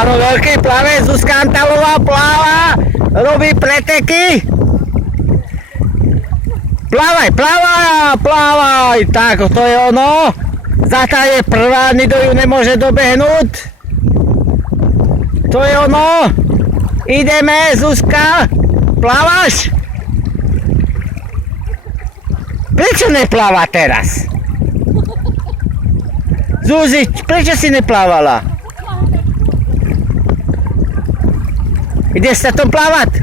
Áno, veľký plavec, Zuzka Antalová pláva, robí preteky. Plávaj, tak to je ono. Zata je prvá, nikto ju nemôže dobehnúť. To je ono. Ideme, Zuzka, plávaš? Prečo nepláva teraz? Zuzi, prečo si neplávala? Ideš sa tam plávať?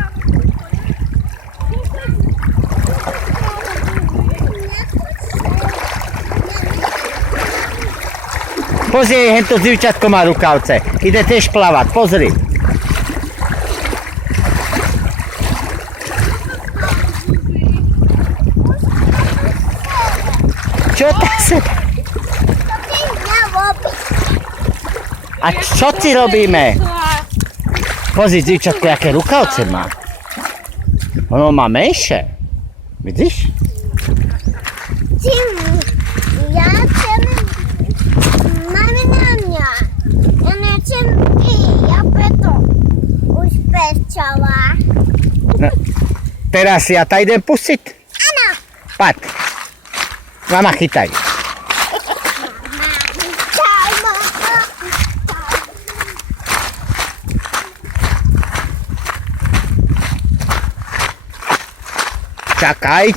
Pozri, hento divčatko má rukavce. Ide tiež plávať, pozri. Čo tá sa... A čo ti robíme? Pozri, divčatko, aké rukavce má. Ono má menšie. Vidíš? Ja chcem... Máme na mňa. Ja nechcem ja preto už pečala. No, teraz ja ta idem pustiť. Áno. Paď. Mama, chytaj.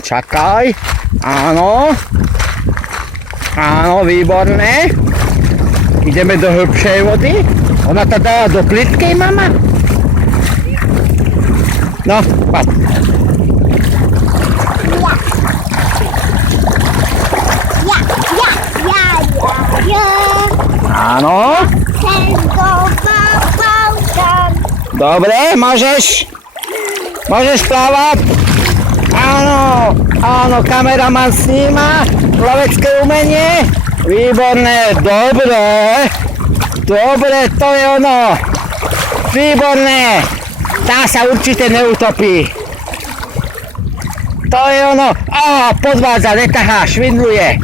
Čakaj. Áno. Áno, výborné. Ideme do hĺbšej vody. Ona to dala do plytkej, mama? No, paď. Ja. Áno. Chcem do babauka. Dobre, môžeš plávať. Áno, kameraman sníma, plavecké umenie. Výborné, dobre, to je ono. Výborné, tá sa určite neutopí. To je ono, podvádza, netahá, švindluje.